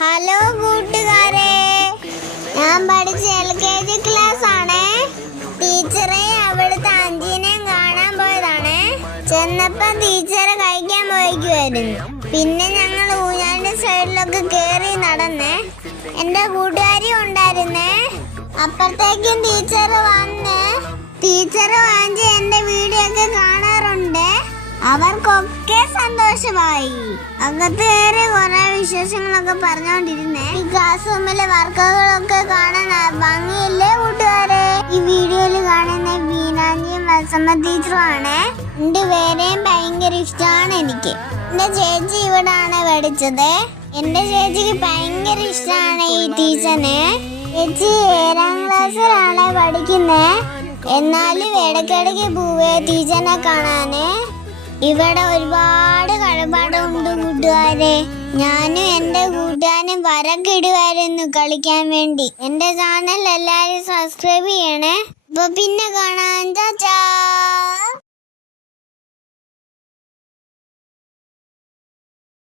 Hello കൂട്ടുകാരെ, ഞാൻ പഠിച്ച LKG ക്ലാസ് ആണ്. ടീച്ചറെ അവിടുത്തെ ആന്റീനെയും കാണാൻ പോയതാണ്. ചെന്നപ്പം ടീച്ചറെ കഴിക്കാൻ പോയിക്കുമായിരുന്നു. പിന്നെ ഞങ്ങൾ ഊഞ്ഞാലിന്റെ സൈഡിലൊക്കെ കയറി നടന്നേ. എൻ്റെ കൂട്ടുകാരി ഉണ്ടായിരുന്നേ. അപ്പുറത്തേക്കും ടീച്ചർ വന്ന് വാങ്ങിച്ച് എൻ്റെ വീഡിയോ ഒക്കെ കാണാറുണ്ട്. അവർക്കൊക്കെ സന്തോഷമായി. അകത്ത് കയറി കുറെ വിശേഷങ്ങളൊക്കെ പറഞ്ഞോണ്ടിരുന്നേ. ഈ ക്ലാസ് റൂമിലെ വർക്കുകളൊക്കെ കാണാൻ ഭംഗിയില്ലേ കൂട്ടുകാരെ? ഈ വീഡിയോയിൽ കാണുന്ന ബീനാഞ്ചിയും വത്സമ്മ ടീച്ചറും ആണ്. രണ്ടുപേരെയും ഭയങ്കര ഇഷ്ടമാണ് എനിക്ക്. എന്റെ ചേച്ചി ഇവിടാണ് പഠിച്ചത്. എന്റെ ചേച്ചിക്ക് ഭയങ്കര ഇഷ്ടമാണ് ഈ ടീച്ചറിനെ. ചേച്ചി 7ാം ക്ലാസ്സിലാണ് പഠിക്കുന്നേ. എന്നാലും ഇടയ്ക്കിടയ്ക്ക് പോവേ ടീച്ചറിനെ കാണാന്. ഇവിടെ ഒരുപാട് കളിപ്പാടുണ്ട് കൂട്ടുകാരെ. ഞാനും എൻ്റെ കൂട്ടുകാരനും വരക്കിടുമായിരുന്നു കളിക്കാൻ വേണ്ടി. എൻ്റെ ചാനൽ എല്ലാവരും സബ്സ്ക്രൈബ് ചെയ്യണേ. അപ്പൊ പിന്നെ കാണാം. ചാച്ചാ.